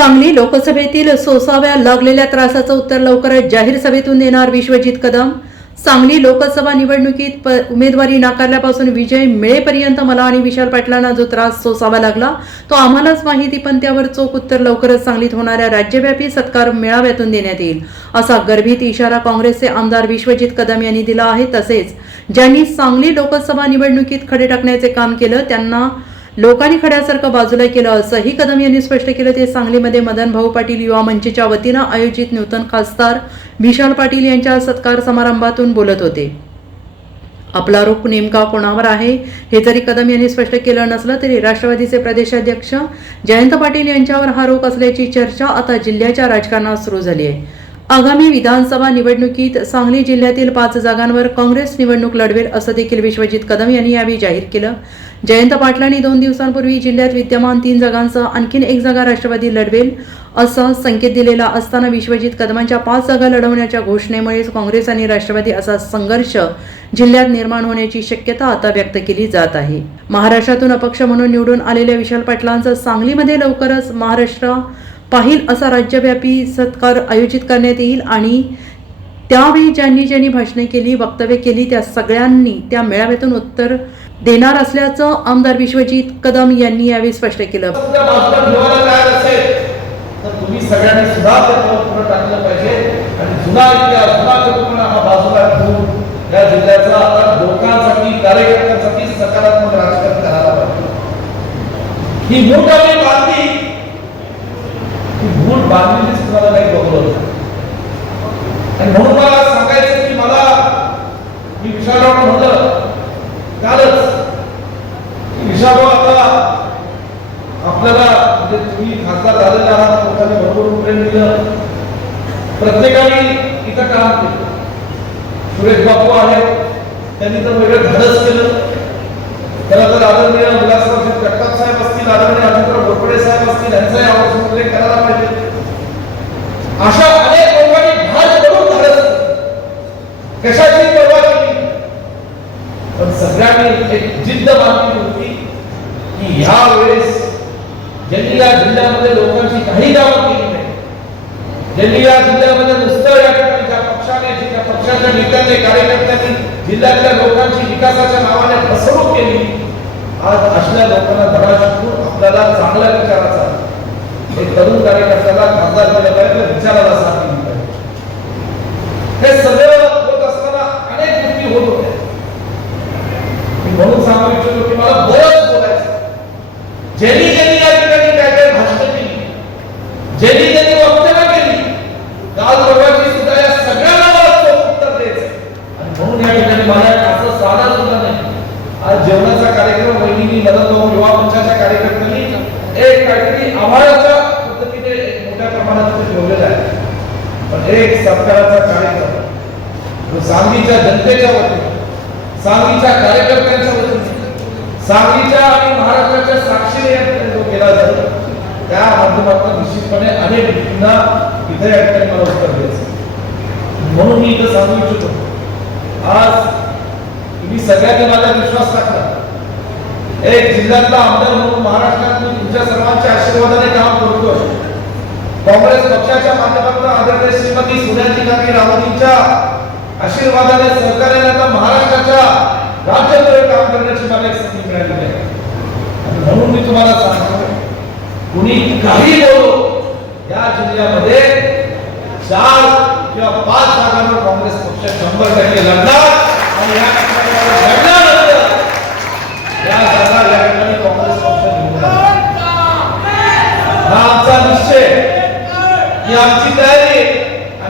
सांगली लोकसभेतील सोसाव्या लागलेल्या त्रासाचं उत्तर लवकरच जाहीर सभेतून देणार विश्वजित कदम. सांगली लोकसभा निवडणुकीत प उमेदवारी नाकारल्यापासून विजय मिळेपर्यंत मला आणि विशाल पाटलांना जो त्रास सोसावा लागला तो आम्हालाच माहिती पण त्यावर चोख उत्तर लवकरच सांगलीत होणाऱ्या राज्यव्यापी सत्कार मेळाव्यातून देण्यात येईल असा गर्भित इशारा काँग्रेसचे आमदार विश्वजित कदम यांनी दिला आहे. तसेच ज्यांनी सांगली लोकसभा निवडणुकीत खडे टाकण्याचे काम केलं त्यांना लोकांनी खड्यासारखं बाजूला केलं असंही कदम यांनी स्पष्ट केलं. ते सांगलीमध्ये मदन भाऊ पाटील युवा मंचच्या वतीनं आयोजित नूतन खासदार विशाल पाटील यांच्या सत्कार समारंभातून बोलत होते. आपला रोख नेमका कोणावर आहे हे जरी कदम यांनी स्पष्ट केलं नसलं तरी राष्ट्रवादीचे प्रदेशाध्यक्ष जयंत पाटील यांच्यावर हा रोख असल्याची चर्चा आता जिल्ह्याच्या राजकारणात सुरू झाली आहे. आगामी विधानसभा निवडणुकीत सांगली जिल्ह्यातील पाच जागांवर काँग्रेस निवडणूक लढवेल असं देखील विश्वजित कदम यांनी यावेळी जाहीर केलं. जयंत पाटलांनी दोन दिवसांपूर्वी जिल्ह्यात विद्यमान तीन जागांसह आणखीन एक जागा राष्ट्रवादी लढवेल असा संकेत दिलेला असताना विश्वजित कदमांच्या पाच जागा लढवण्याच्या घोषणेमुळेच काँग्रेस आणि राष्ट्रवादी असा संघर्ष जिल्ह्यात निर्माण होण्याची शक्यता आता व्यक्त केली जात आहे. महाराष्ट्रातून अपक्ष म्हणून निवडून आलेल्या विशाल पाटलांचं सांगलीमध्ये लवकरच महाराष्ट्र पाहिल असा राज्यव्यापी सत्कार आयोजित करण्यात येईल आणि त्यावेळी ज्यांनी ज्यांनी भाषणे केली वक्तव्य केली त्या सगळ्यांनी त्या मेळाव्यातून उत्तर देणार असल्याचं आमदार विश्वजित कदम यांनी यावेळी स्पष्ट केलं. तर तुम्ही सगळ्यांनी सुद्धा टाकलं पाहिजे. आणि जुना इतिहास हा बाजूला ठेवून या जिल्ह्याचा आता लोकांसाठी कार्यकर्त्यांसाठी सकारात्मक राजकारण करायला पाहिजे. ही ही बांधलेलीच तुम्हाला नाही. बघलं आणि म्हणून मला सांगायचं की मला मी विशालराव म्हटलं कालच की विशालराव आता आपल्याला म्हणजे तुम्ही खासदार झालेला आहात लोकांनी भरपूर प्रेम दिलं. प्रत्येकाने इथं काम केलं. सुरेश बापू आहेत त्यांनी तर वेगळं धाडस केलं. त्याला तर आदरणीय कशाची परवा केली पण सगळ्यांनी एक जिद्द बांधली होती की ह्या वेळेस ज्यांनी या जिल्ह्यामध्ये लोकांची काही कामं केली नाही ज्यांनी या जिल्ह्यामध्ये नुसतं या ठिकाणी ज्या पक्षाने ज्या पक्षाच्या नेत्यांनी कार्यकर्त्यांनी जिल्ह्यातल्या लोकांची विकासाच्या नावाने फसवणूक केली आज अशा लोकांना धडा शिकून आपल्याला चांगला विचाराचा एक तरुण कार्यकर्त्याला खासदार केलं पाहिजे विचाराला साथ दिली पाहिजे हे सगळं होत असताना अनेक गोष्टी होत होत्या मी म्हणून सांगू इच्छितो की मला बरंच बोलायचं ज्यांनी ज्यांनी या ठिकाणी काय काय भाषण केली ज्यांनी ज्यांनी वक्तव्य केली काल परवाची सुद्धा या सगळ्यांना मला चोख उत्तर द्यायचं आणि म्हणून या ठिकाणी मला असं साधा सुद्धा नाही आज कार्यक्रम वहिनी मदत युवा मंचाच्या कार्यकर्त्यांनी एक काहीतरी आव्हानाच्या पद्धतीने मोठ्या प्रमाणात तिथे ठेवलेला आहे. पण एक सरकाराचा कार्यक्रम जो सांगलीच्या जनतेच्या वतीने सांगलीच्या कार्यकर्त्यांच्या वतीने सांगलीच्या आणि महाराष्ट्राच्या साक्षीने जो केला जातो त्या माध्यमातून निश्चितपणे अनेक व्यक्तींना इथे या ठिकाणी मला उत्तर द्यायचं म्हणून मी इथं सांगू इच्छितो आज तुम्ही सगळ्यांनी माझा विश्वास टाकला. एक जिल्ह्यातला आमदार म्हणून महाराष्ट्रात मी तुमच्या सर्वांच्या आशीर्वादाने काम करतो काँग्रेस पक्षाच्या माध्यमातून आदरणीय श्रीमती सोनियाजी गांधी राहुलींच्या आशीर्वादाने सहकार्याने आता महाराष्ट्राच्या राज्यामध्ये काम करण्याची मला एक संधी मिळालेली आहे. म्हणून मी तुम्हाला सांगतो कुणी काही बोलो या जिल्ह्यामध्ये चार किंवा पाच जागांवर काँग्रेस पक्ष शंभर टक्के लढणार आणि या ठिकाणी लढल्यानंतर या जागा या ठिकाणी काँग्रेस पक्ष निवडून आणणार. हा आमचा निश्चय ही आमची तयारी आहे आणि आमची जिद्द आहे